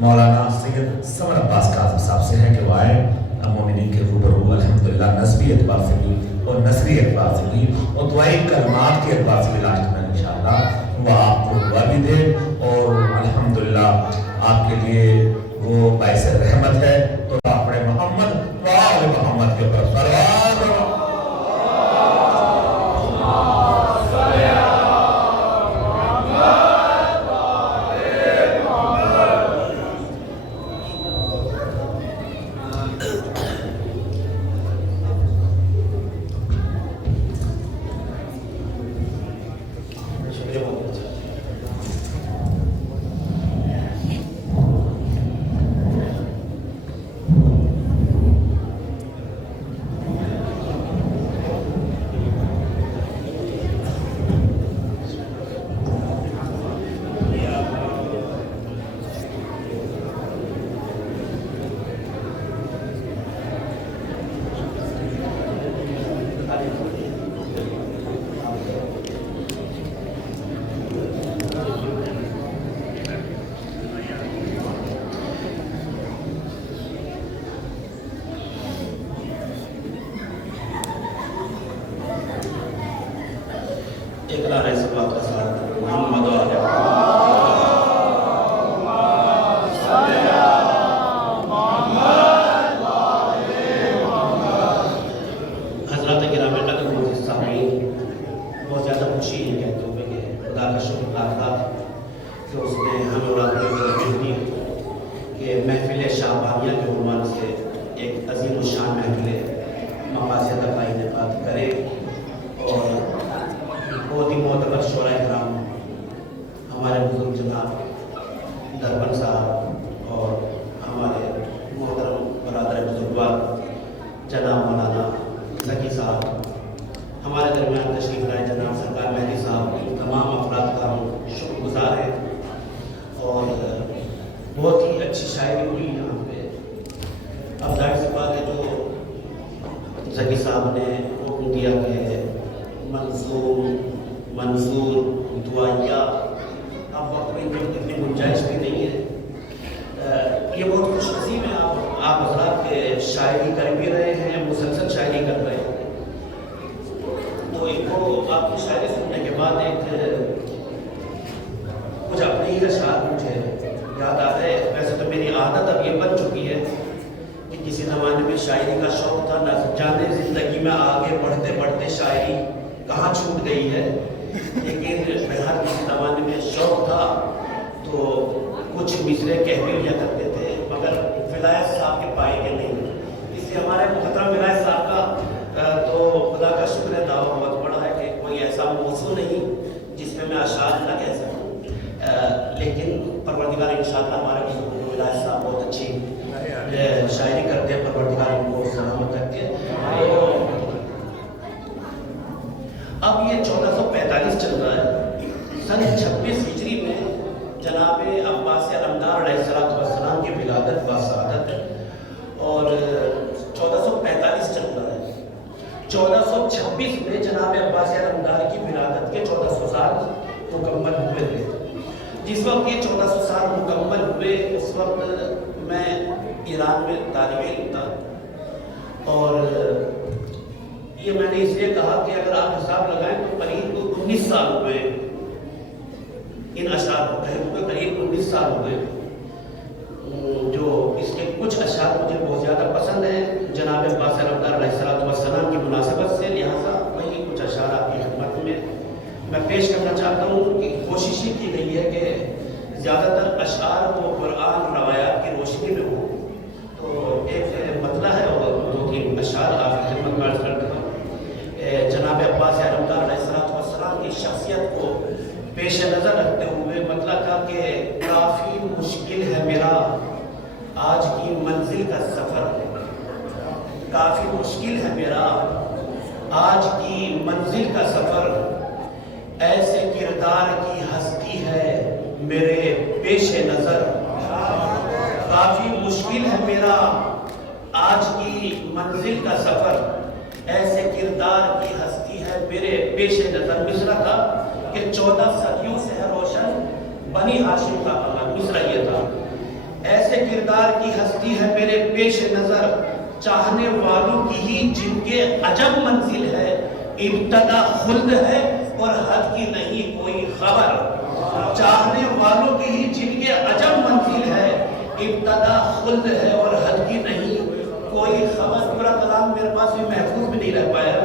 مولانا سید سمر عباس کاظم صاحب سے ہے کہ وہ آئے مومنین کے روبرو الحمدللہ نسبی اعتبار سے بھی اور نثری اعتبار سے بھی اور دعائی کلمات کے اعتبار سے بھی لاسٹ میں انشاءاللہ وہ آپ کو دعا بھی دے اور الحمدللہ آپ کے لیے وہ باعث رحمت ہے. تو آپ پڑھے محمد و آل محمد کے اوپر صلوات. کہ 14 صدیوں سے ہے روشن بنی ہاشم کا عمل. مصرع یہ تھا ایسے کردار کی ہستی ہے میرے پیش نظر، چاہنے والوں کی ہی جن کے عجب منزل ہے، ابتدا خلد ہے اور حد کی نہیں کوئی خبر۔ چاہنے والوں کی ہی جن کے عجب منزل ہے، ابتدا خلد ہے اور حد کی نہیں کوئی خبر۔ پورا کلام میرے پاس بھی محفوظ بھی نہیں رہ پایا۔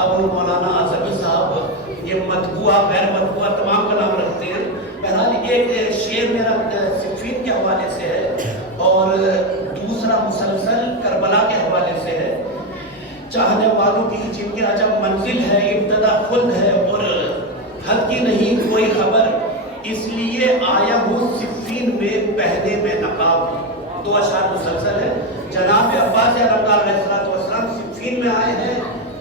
اب مولانا اعظمی صاحب یہ مطبوعہ غیر مطبوعہ تمام کلام رکھتے ہیں۔ بہرحال ایک شعر میرا صفین کے حوالے سے ہے اور دوسرا مسلسل کربلا کے حوالے سے ہے۔ چاہنے والوں کی جن کے عجب منزل ہے، ابتدا خلد ہے اور حد کی نہیں کوئی خبر، اس لیے آیا ہوں صفین میں پہنے میں نقاب۔ دو اشعار مسلسل ہے۔ جناب عباس علمدار علیہ السلام صفین میں آئے ہیں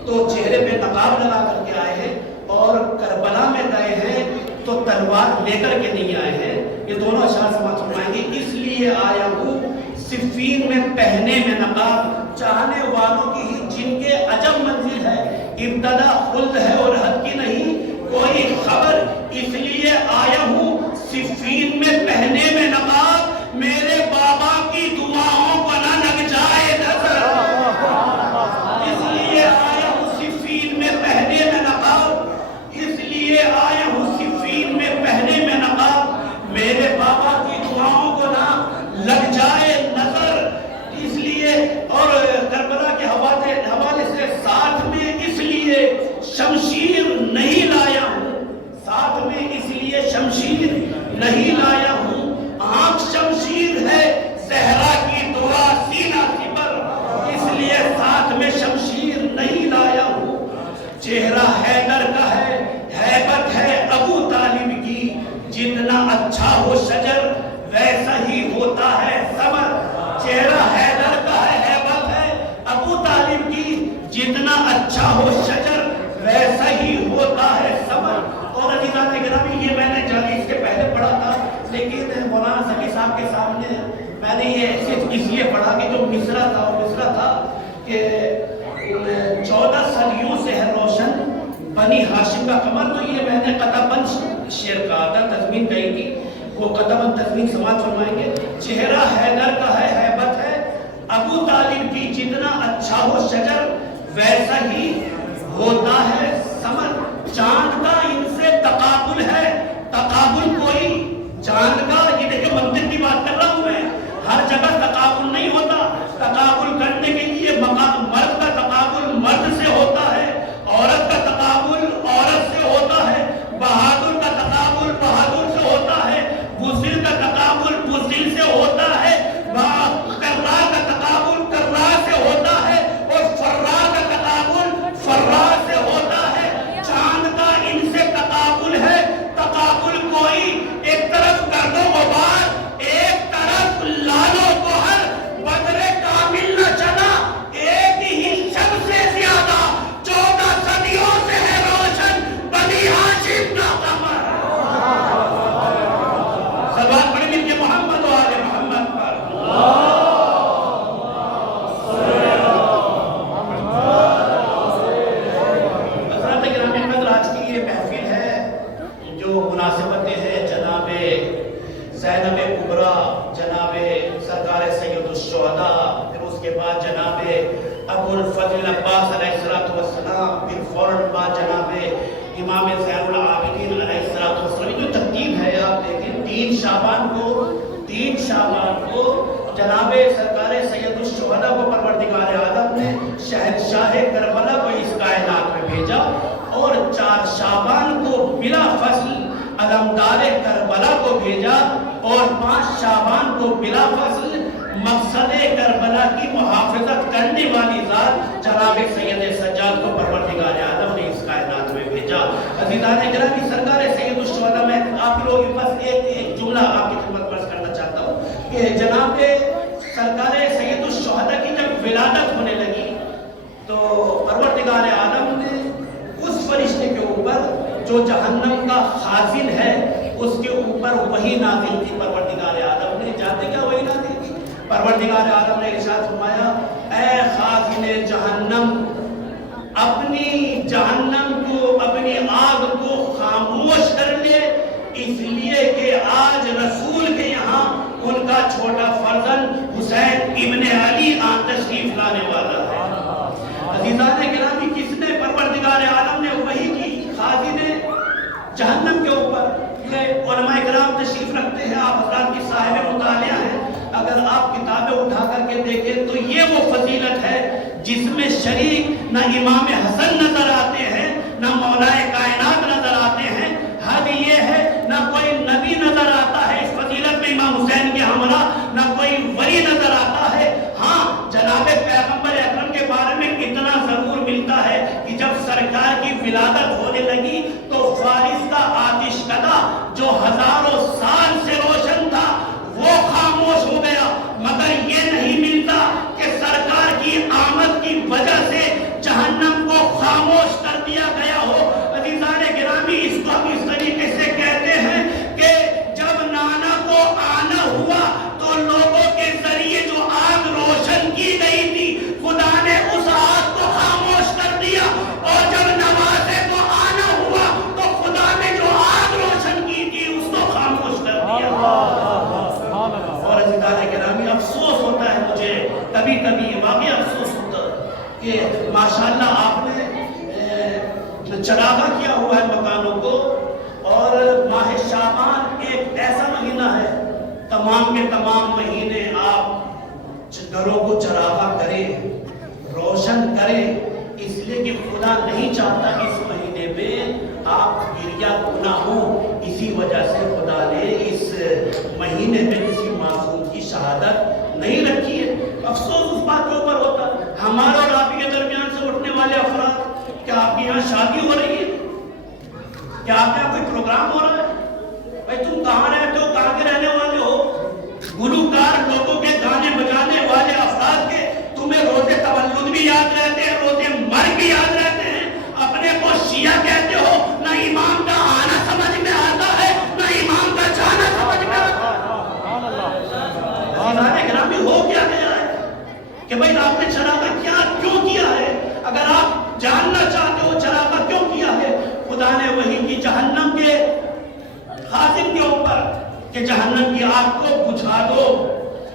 تو چہرے پہ نقاب لگا کر کے آئے ہیں، اور کربلا میں گئے ہیں تو تلوار لے کر کے نہیں آئے ہیں۔ یہ دونوں اشعار سماعت فرمائیں گے۔ اس لیے آیا ہوں صفین میں پہنے میں نقاب، چاہنے والوں کی ہی جن کے عجب منزل ہے، ابتدا خلد ہے اور حد کی نہیں کوئی خبر، اس لیے آیا ہوں صفین میں پہنے میں نقاب، میرے بابا کی دعاؤں کو نہ لگ جائے نظر۔ اس لیے آیا ہوں صفین میں پہنے میں نقاب، اس لیے آیا ہوں صفین میں پہنے میں نقاب، میرے بابا کی دعاؤں کو نہ لگ جائے نظر۔ اس لیے اور کربلا کے حوالے سے ساتھ میں اس لیے شمشیر نہیں لایا ہوں، ساتھ میں اس لیے شمشیر نہیں لایا ہوں، آنکھ شمشیر ہے زہرا کی دعا سینہ سپر، اس لیے ساتھ میں شمشیر نہیں لایا ہوں۔ چہرہ حیدر کا ہے، ہیبت ہے ابو طالب کی، جتنا اچھا ہو شجر ویسا ہی ہوتا ہے ثمر۔ چہرہ حیدر کا ہے، ہیبت ہے ابو طالب کی، جتنا اچھا ہو شجر ویسا ہی ہوتا ہے ثمر۔ اور عزیزان گرامی یہ میں نے اس کے پہلے پڑھا تھا، لیکن مولانا سمی صاحب کے سامنے میں نے یہ صرف اس لیے پڑھا کہ جو مصرع تھا وہ مصرع تھا کہ 14 صدیوں سے ہے روشن بنی ہاشم کا قمر، تو یہ میں نے قطع بند شعر کہا تھا، تضمین کہی تھی، وہ قطع بند تضمین سماعت فرمائیں گے۔ چہرہ حیدر کا ہے، ہیبت ہے ابو طالب کی، جتنا اچھا ہو شجر ویسا ہی ہوتا ہے ثمر۔ چاند کا ان سے تقابل ہے، تقابل کوئی چاند کا، یہ دیکھیں منطق کی بات کر رہا ہوں میں، ہر جگہ تقابل نہیں ہوتا۔ تقابل کرنے کے لیے مرد کا تقابل مرد سے ہوتا ہے، عورت کا تقابل عورت سے ہوتا ہے، بہادر کا تقابل بہادر سے ہوتا ہے، بزدل کا تقابل بزدل سے ہوتا ہے، کرا کا تقابل کرا سے ہوتا ہے، اور فرا کا تقابل فرا سے ہوتا ہے۔ چاند کا ان سے تقابل ہے، تقابل کوئی، ایک طرف گرد و غبار ایک طرف لال و گوہر، بدر کامل نہ چلا ایک ہی شب سے زیادہ، 14 صدیوں سے ہے روشن بنی ہاشم کا قمر۔ سبحان بڑی مل کے محمد و آل محمد پر حضرات گرامی قدر، آج کی یہ محفل ہے جو مناسبتیں ہیں جناب زینب کبریٰ، جناب سرکار سید الشہداء، پھر اس کے بعد جناب ابو الفضل عباس علیہ السلام، پھر فوراً بعد جناب امام زین العابدین علیہ السلام۔ یہ جو ترتیب ہے آپ دیکھیں، 3 شعبان کو جناب سرکار سید الشہداء کو پروردگار عالم نے شہنشاہ کربلا کو اس کائنات میں بھیجا، اور 4 شعبان کو بلا فصل علمدار کربلا کو بھیجا، اور 5 شعبان کو بلا فصل مقصد کربلا کی محافظت کرنے والی ذات جناب سید سجاد کو پروردگار عالم نے اس کائنات میں بھیجا۔ عزیزان گرامی، سرکار سید الشہداء میں آپ لوگ بس ایک جملہ آپ کی خدمت میں عرض کرنا چاہتا ہوں کہ جناب سرکار سید الشہداء کی جب ولادت ہونے لگی تو پروردگار عالم نے اس فرشتے کے اوپر جو جہنم کا خازن ہے اس کے اوپر وحی نازل کی۔ پروردگار عالم نے جانتے کیا وحی نازل کی؟ پروردگار عالم نے ارشاد فرمایا، اے خازن جہنم، اپنی جہنم کو، اپنی آگ کو خاموش کر لے، اس لیے کہ آج رسول کے یہاں ان کا چھوٹا فرزند حسین ابن علی تشریف لانے والا ہے۔ عزیزان گرامی، کس نے؟ پروردگار عالم نے وحی کی، قاضی نے جہنم کے اوپر۔ یہ علماء کرام تشریف رکھتے ہیں، آپ حضرات کی صاحب مطالعہ ہیں، اگر آپ کتابیں اٹھا کر کے دیکھیں تو یہ وہ فضیلت ہے جس میں شریک نہ امام حسن نظر آتے ہیں، نہ مولائے کائنات نظر آتے ہیں، حد یہ ہے نہ کوئی نبی نظر آتا ہے اس فضیلت میں امام حسین کے ہمراہ، نہ کوئی ولی نظر آتا ہے۔ ہاں، جناب پیغمبر اکرم کے بارے میں اتنا ضرور ملتا ہے کہ جب سرکار کی ولادت ہونے لگی تو فارس کا آتش کدہ جو ہزاروں سال سے روشن تھا وہ خاموش ہو گیا، مگر یہ نہیں ملتا کہ سرکار کی آمد کی وجہ سے جہنم کو خاموش کر دیا گیا ہو۔ عزیزان گرامی، اس کو ہم اس طریقے سے کہتے ہیں کہ جب نانا کو آنا ہوا تو لوگوں کے ذریعے جو آگ روشن کی گئی تھی خدا نے اس آگ کو خاموش کر دیا، اور جب نوازے کو آنا ہوا تو خدا نے جو آگ روشن کی تھی اس کو خاموش کر دیا۔ اور عزیزان گرامی، افسوس ہوتا ہے مجھے کبھی کبھی، واقعی افسوس ہوتا ہے کہ ماشاءاللہ آپ نے چراغاں کیا ہوا ہے مکانوں کو، اور ماہ شعبان ایک ایسا مہینہ ہے، تمام کے تمام مہینے آپ گھروں کو چراغاں کریں، روشن کریں، اس لیے کہ خدا نہیں چاہتا اس مہینے میں آپ گریا گناہ ہوں۔ اسی وجہ سے خدا نے اس مہینے میں کسی معصوم کی شہادت نہیں رکھی ہے۔ افسوس اس بات کے اوپر ہوتا ہے۔ ہمارے اور آپ کے درمیان سے اٹھنے والے افراد، کیا آپ کے یہاں شادی ہو رہی ہے؟ کیا آپ کے یہاں کوئی پروگرام ہو رہا ہے؟ بھائی تم کہاں رہتے ہو؟ کہاں کے رہنے والے ہو؟ گلوکار لوگوں کے گانے بجانے والے افراد کے تمہیں روزے تولد بھی یاد رہتے ہیں، روزے مرگ بھی یاد رہتے ہیں، اپنے کو شیعہ کہتے ہو، نہ امام کا آنا سمجھ میں آتا ہے نہ امام کا جانا سمجھ میں آتا ہے۔ گرامی، ہو کیا گیا ہے کہ بھائی آپ نے چراغاں کیوں کیا ہے؟ اگر آپ جاننا چاہتے ہو چراغاں کیوں کیا ہے، خدا نے وہی کی جہنم کے خاتم کے اوپر کہ جہنم کی آگ کو بجھا دو،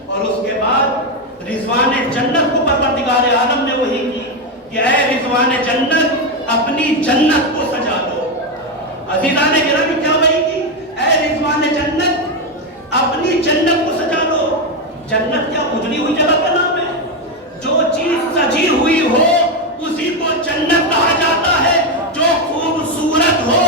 اور اس کے بعد رضوان جنت کو پروردگار عالم نے وہی کی کہ اے رضوان جنت اپنی جنت کو سجا دو۔ عزیزان گرامی، کیا وہی کی؟ اے رضوان جنت اپنی جنت کو سجا دو۔ جنت کیا اجڑی ہوئی جگہ کا نام ہے؟ جو چیز سجی ہوئی ہو اسی کو جنت کہا جاتا ہے، جو خوبصورت ہو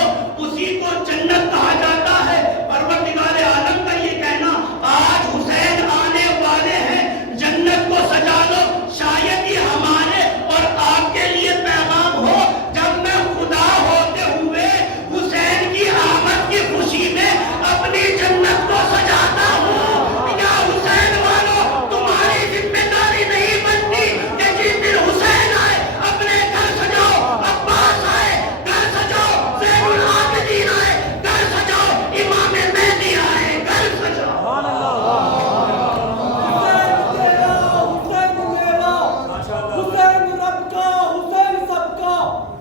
اسی کو جنت کہا جاتا ہے۔ پروردگار عالم کا یہ کہنا آج حسین آنے والے ہیں، جنت کو سجا لو، شاید یہ ہمارے اور آپ کے لیے پیغام ہو جب میں خدا ہوتے ہوئے حسین کی آمد کی خوشی میں اپنی جنت کو سجاتا ہوں۔ یا حسین والو، تمہاری ذمہ داری نہیں بنتی کہ جس دن حسین آئے اپنے گھر سجاؤ، عباس آئے گھر سجاؤ، زین العابدین آئے گھر سجاؤ، امام مہدی آئے گھر سجاؤ۔ حسین رب کا، حسین سب کا،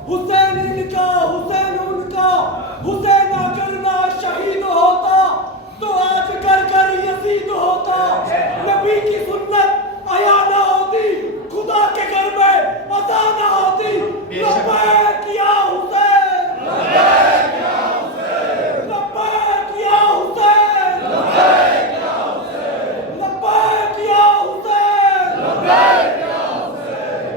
حسین ان کا، حسین ان کا۔ حسین اگر نہ شہید ہوتا تو آج کر یزید ہوتا۔ نبی کی سنت آیا نہ ہوتی، خدا کے گھر میں ادا نہ ہوتی۔ لبیک یا حسین، لبیک یا حسین، لبیک یا حسین، لبیک یا حسین، لبیک یا حسین، لبیک یا حسین۔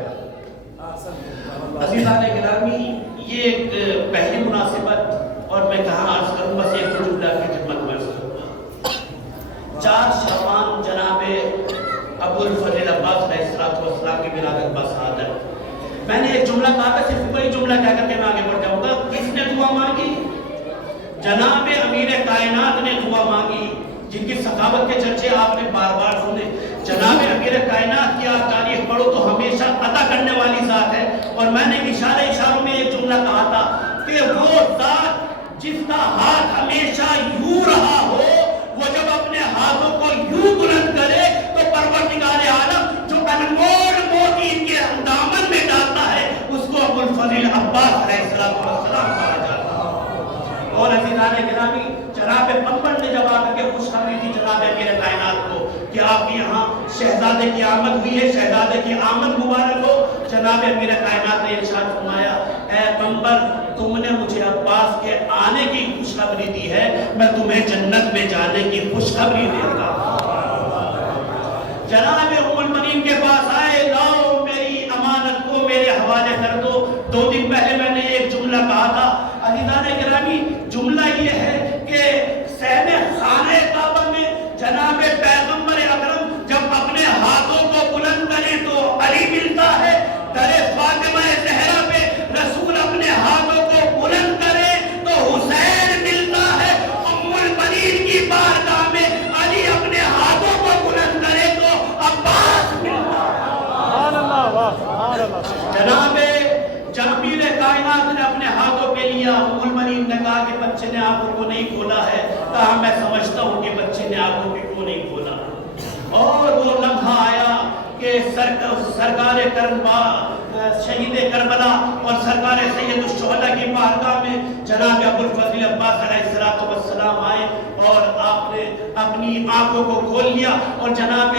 عزیزان گرامی، یہ ایک پہلی مناسبت، اور میں کہاں عرض کروں، بس ایک جملہ کی خدمت میں عرض کروں۔ 4 شعبان جناب ابو الفضل عباس علیہ السلام کی ولادت بسعادت۔ میں نے ایک جملہ کہا تھا، صرف کوئی جملہ کہہ کر کے میں آگے بڑھ جاؤں گا۔ کس نے دعا مانگی؟ جناب امیر کائنات نے دعا مانگی، جن کی سخاوت کے چرچے آپ نے بار بار سنے۔ جناب امیر کائنات کی آپ تاریخ پڑھو تو ہمیشہ عطا کرنے والی ذات ہے، اور میں نے اشاروں میں ایک جملہ کہا تھا کہ وہ ذات جس کا ہاتھ ہمیشہ یوں رہا ہو، وہ جب اپنے ہاتھوں کو یوں بلند کرے تو پروردگار عالم جو انمول موتی ان کے دامن میں ڈالتا ہے اس کو ابو الفضل عباس علیہ السلام کہا جاتا ہے۔ اور عزیزان گرامی، جناب پیغمبر نے جب آ کر کے خوشخبری دی جناب امیر کائنات کو کہ آپ کے یہاں شہزادے کی آمد ہوئی ہے، شہزادے کی آمد مبارک ہو۔ جناب امیر کائنات نے ارشاد فرمایا، اے پیغمبر تم نے مجھے عباس کے آنے کی خوشخبری دی ہے، میں تمہیں جنت میں جانے کی خوشخبری دیتا ہوں۔ جناب ام المؤمنین کے پاس آئے، لاؤ میری امانت کو میرے حوالے کر دو۔ 2 دن پہلے میں نے ایک جملہ کہا تھا، عزیزان گرامی، جملہ یہ ہے کہ صحن خانہ کعبہ میں جناب پیغمبر اکرم جب اپنے ہاتھوں کو بلند کرے تو علی ملتا ہے، در فاطمہ زہرا پہ رسول اپنے ہاتھوں کو بلند کرے تو حسین ملتا ہے، ام المؤمنین کی بارگاہ میں علی اپنے ہاتھوں کو بلند کرے تو عباس ملتا ہے۔ جناب جابیر کائنات نے اپنے ہاتھوں پہ لیا، ام المؤمنین نے کہا کہ بچے نے آنکھوں کو نہیں کھولا ہے، کہا میں سمجھتا ہوں کہ بچے نے آنکھوں کو کیوں نہیں کھولا۔ اور وہ لمحہ آیا کہ سرکار کربلا، شہید کربلا اور سرکار سید الشہداء کی بارگاہ میں جناب ابوالفضل عباس علیہ السلام آئے اور آپ نے اپنی آنکھوں کو کھول لیا اور جناب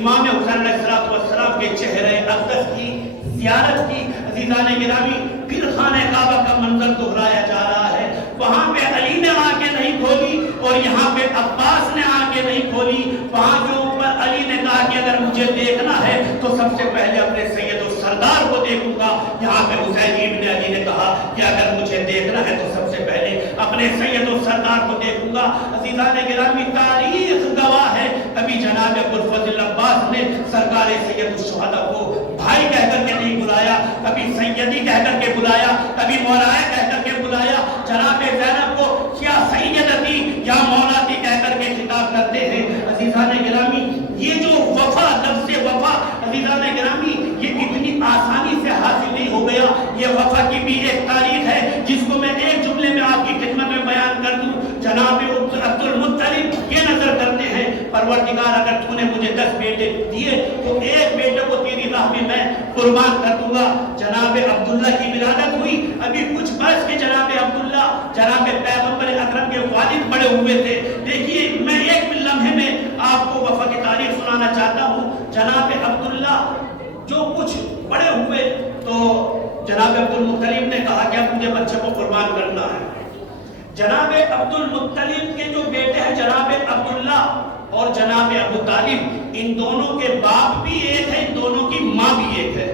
امام حسین علیہ السلام کے چہرے اقدس کی زیارت کی۔ عزیزان گرامی، پھر خانہ کعبہ کا منظر دہرایا جا رہا ہے، وہاں پہ علی نے آنکھیں نہیں کھولی اور یہاں پہ عباس نے آنکھیں نہیں کھولی۔ وہاں کے اوپر علی نے کہا کہ اگر مجھے دیکھنا ہے تو سب سے پہلے اپنے سید السردار کو دیکھوں گا۔ یہاں پہ حسین ابن علی نے کہا کہ اگر مجھے دیکھنا ہے تو سب سے پہلے اپنے سید السردار کو دیکھوں گا۔ عزیزان گرامی، تاریخ گواہ ہے، کبھی جناب ابوالفضل عباس نے سرکار سید الشہداء کو بھائی کہہ کر کے نہیں بلایا، کبھی سیدی کہہ کر کے بلایا، کبھی مولانا کہہ کر کے بلایا۔ جناب زینب کو کیا سیدتی یا مولاتی کہہ کر کے خطاب کرتے ہیں۔ عزیزان گرامی، یہ جو وفا، لفظ وفا، عزیزان گرامی، یہ اتنی آسانی سے حاصل نہیں ہو گیا۔ یہ وفا کی بھی ایک تاریخ ہے جس کو میں ایک جملے میں آپ کی خدمت میں بیان کر دوں۔ جناب عبد المطلب یہ نظر کرتے ہیں، پروردگار اگر تو نے مجھے 10 بیٹے دیے تو ایک بیٹے کو تیری راہ میں میں قربان کر دوں گا۔ جناب عبداللہ کی ولادت ہوئی، ابھی کچھ برس کے جناب عبداللہ جناب پیغمبر اکرم کے والد بڑے ہوئے تھے۔ دیکھیے، میں ایک لمحے میں آپ کو وفا کی تاریخ سنانا چاہتا ہوں۔ جناب عبداللہ جو کچھ بڑے ہوئے تو جناب عبد المطلب نے کہا کہ اب مجھے بچے کو قربان کرنا ہے۔ جناب عبد المطلب کے جو بیٹے ہیں جناب عبداللہ اور جناب ابو طالب، ان دونوں کے باپ بھی ایک ہے، ان دونوں کی ماں بھی ایک ہے۔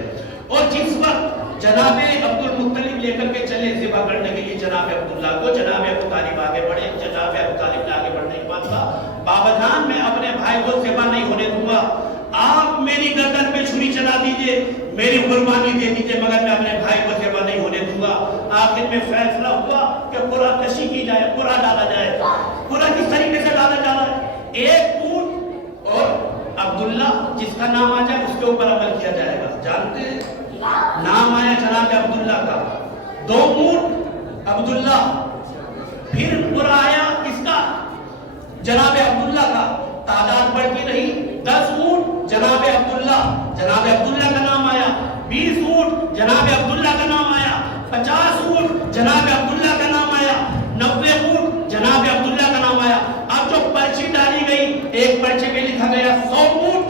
اور جس وقت جناب عبد المطلب لے کر کے چلے ذبح کرنے کے لیے جناب عبداللہ کو، جناب ابو طالب آگے بڑھے، جناب ابو طالب نے آگے بڑھنے کی بات کہا، بابا جان میں اپنے بھائی کو ذبح نہیں ہونے دوں گا، آپ میری گردن پہ چھری چلا دیجئے، میری قربانی دے دیجئے، مگر میں اپنے بھائی کو ذبح نہیں ہونے دوں گا۔ آخر میں فیصلہ ہوا کہ قرہ کشی کی جائے، قرہ ڈالا جائے۔ قرہ کس طریقے سے ڈالا جا رہا ہے؟ ایک اونٹ اور عبداللہ جس کا نام آ جائے اس کے اوپر عمل کیا جائے گا۔ جانتے ہیں نام آیا جناب عبداللہ کا، 2 اونٹ عبداللہ، پھر قرہ آیا کس کا؟ جناب عبداللہ کا، تعداد بڑھتی رہی، 10 اونٹ جناب عبداللہ، جناب عبداللہ کا نام آیا، 20 اونٹ جناب عبداللہ کا نام آیا، 50 اونٹ جناب عبداللہ کا نام آیا، 90 اونٹ جناب عبداللہ کا نام آیا۔ اب جو پرچی ڈالی گئی، ایک پرچے پہ لکھا گیا 100 اونٹ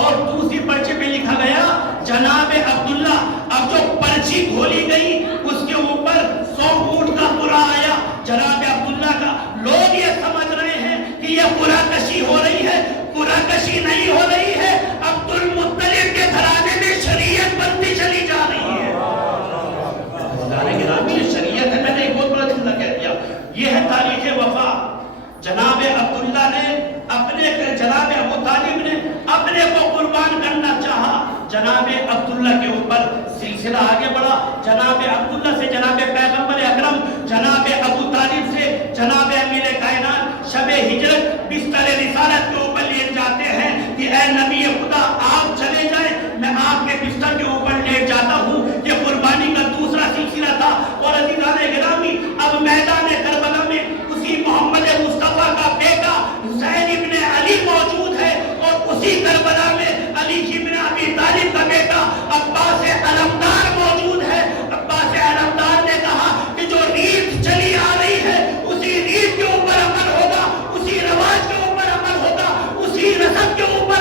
اور دوسری پرچے پہ لکھا گیا جناب عبداللہ۔ اب جو پرچی کھولی گئی اس کے اوپر 100 اونٹ کا قرہ آیا جناب عبداللہ کا۔ لوگ یہ سمجھ رہے ہیں کہ یہ قرہ کشی ہو رہی ہے، قرہ کشی نہیں ہو رہی ہے، عبد المطلب کے گھرانے میں شریعت بنتی چلی جا رہی ہے۔ شریعت ہے، میں نے ایک بہت بڑا جملہ کہہ دیا، یہ ہے تاریخ وفا۔ جناب عبداللہ نے اپنے، جناب ابو طالب نے اپنے کو قربان کرنا چاہا، جناب عبداللہ کے اوپر سلسلہ آگے بڑھا۔ جناب عبداللہ سے جناب پیغمبر اکرم، جناب ابو طالب سے جناب امیر کائنات شب ہجرت بستر رسالت کے اوپر لیے جاتے ہیں کہ اے نبی خدا آپ چلے جائیں، میں آپ کے بستر کے اوپر لیٹ جاتا ہوں۔ یہ قربانی کا دوسرا سلسلہ تھا۔ اور عزیزان گرامی، اب میدان کربلا میں اسی محمد مصطفیٰ کا بیٹا حسین ابن علی موجود ہے اور اسی کربلا میں علی ابن ابی طالب کا بیٹا عباس علمدار موجود ہے۔ عباس علمدار نے کہا کہ جو ریت چلی آ رہی ہے اسی ریت کے اوپر عمل ہوگا، اسی رواج کے اوپر عمل ہوگا، اسی رسم کے اوپر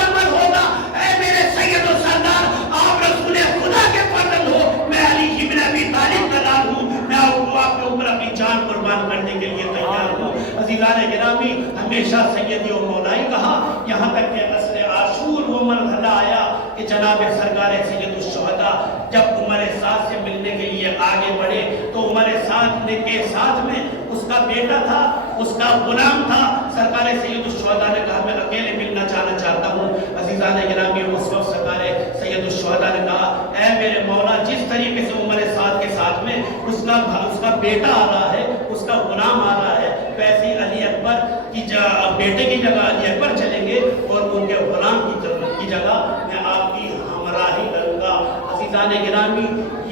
کہ جناب سرکار سید الشہداء جب عمر سعد سے ملنے کے لیے آگے بڑھے تو عمر سعد کے ساتھ میں اس کا بیٹا تھا، اس کا غلام تھا۔ سرکار سید الشہداء نے کہا میں اکیلے ملنا چاہتا ہوں۔ عزیزان گرامی، اس وقت سرکار سید الشہداء نے کہا اے میرے مولا، جس طریقے سے عمر سعد کے ساتھ میں اس کا بیٹا آ رہا ہے، اس کا غلام آ رہا ہے، ویسے ہی علی اکبر کی بیٹے کی جگہ علی اکبر چلیں گے اور ان کے غلام کی جگہ میں آپ کی ہمراہی کروں گا۔ عزیزان گرامی،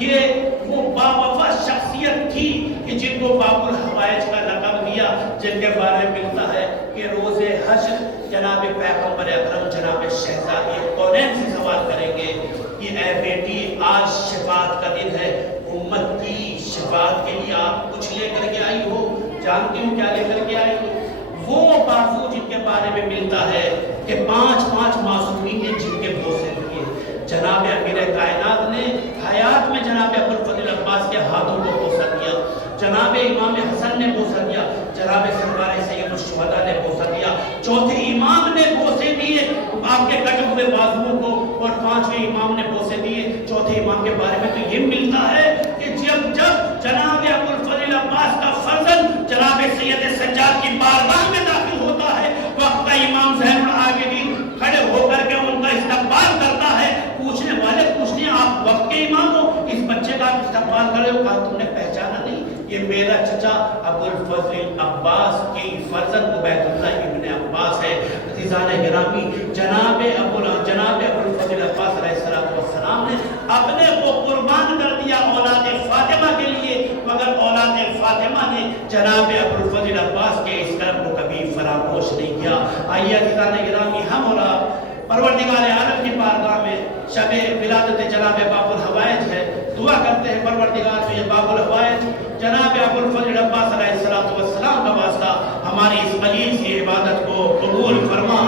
یہ وہ باوفا شخصیت تھی کہ جن کو باب الحوائج کا لقب دیا، جن کے بارے میں ملتا ہے کہ روز حشر جناب پیغمبر اکرم جناب شہزادی کونین سے سوال کریں گے کہ اے بیٹی، آج شفاعت کا دن ہے، امت کی شفاعت کے لیے آپ کچھ لے کر کے آئی ہو؟ جانتی ہوں کیا لے کر کے آئی ہو؟ وہ بازو جن کے بارے میں ملتا ہے کہ 5 معصومین نے جن کے بوسے دیے۔ جناب امیر کائنات نے حیات میں جناب ابوالفضل عباس کے ہاتھوں کو بوسا دیا، جناب امام حسن نے بوسا دیا، جناب سرکار سید الشہداء نے بوسا دیا، چوتھے امام نے بوسے دیے آپ کے کٹے ہوئے بازوؤں کو، اور 5ویں امام نے بوسے دیے۔ چوتھے امام کے بارے میں تو یہ ملتا ہے کہ جب جناب ابوالفضل عباس کا فرزند جناب سید سجاد کی بارگاہ میں داخل ہوتا ہے، وقت کا امام زین العابدین کھڑے ہو کر کے ان کا استقبال کرتا ہے۔ پوچھنے والے پوچھتے ہیں آپ وقت کے امام ہو، اس بچے کا آپ استقبال کرے ہو؟ کہا تم نے پہچانا نہیں، یہ میرا چچا ابوالفضل عباس کی فرزند عبید اللہ ابن عباس ہے۔ عزیزان گرامی، جناب ابوالفضل عباس علیہ السلام نے اپنے کو قربان کر دیا اولاد فاطمہ کے لیے، مگر اولاد فاطمہ نے جناب ابوالفضل عباس کے اس کرم کو کبھی فراموش نہیں کیا۔ آئیے عزیزان گرامی، ہم اور آپ پروردگار عالم کی بارگاہ میں شب ولادت جناب باب الحوائج ہے، دعا کرتے ہیں پروردگار سے یہ باب الحوائج جناب ابوالفضل عباس علیہ السلام کا واسطہ ہماری اس قلیل سی عبادت کو قبول فرما۔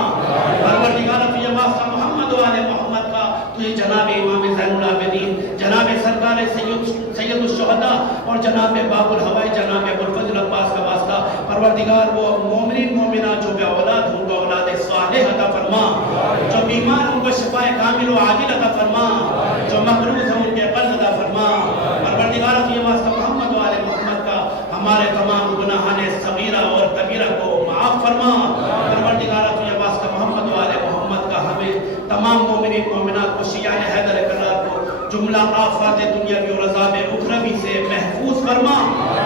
پروردگار سے یہ واسطہ محمد و آل محمد کا، تو یہ جناب امام زین العابدین، جناب سرکار سید الشہداء اور جناب باب الحوائج جناب ابوالفضل عباس کا واسطہ پروردگار وہ مومنین مومنات جو بے اولاد ہوں کو اولاد صالح عطا فرما، جو بیمار ان کو شفاء کامل و عاجل عطا فرما، جو مقروض ہیں ان کے قرض عطا فرما۔ پروردگار سے یہ واسطہ محمد و آل محمد کا ہمارے تمام گناہان صغیرہ اور کبیرہ کو معاف فرما۔ پروردگار سے یہ واسطہ محمد و آل محمد کا ہمیں تمام مومنین مومنات کو شیعہ حیدر کرار کو جملہ آفات دنیاوی اور عذاب اخروی سے محفوظ فرما۔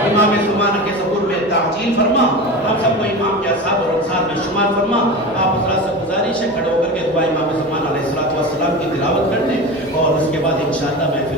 امام زمانہ کے ظہور میں تعجیل فرما، ہم سب کو امام کے اصحاب اور انصار میں شمار فرما۔ آپ حضرات سے گزارش ہے کھڑے ہو کر کے دعا امام زمانہ علیہ السلام کی تلاوت کر دیں اور اس کے بعد انشاءاللہ محفل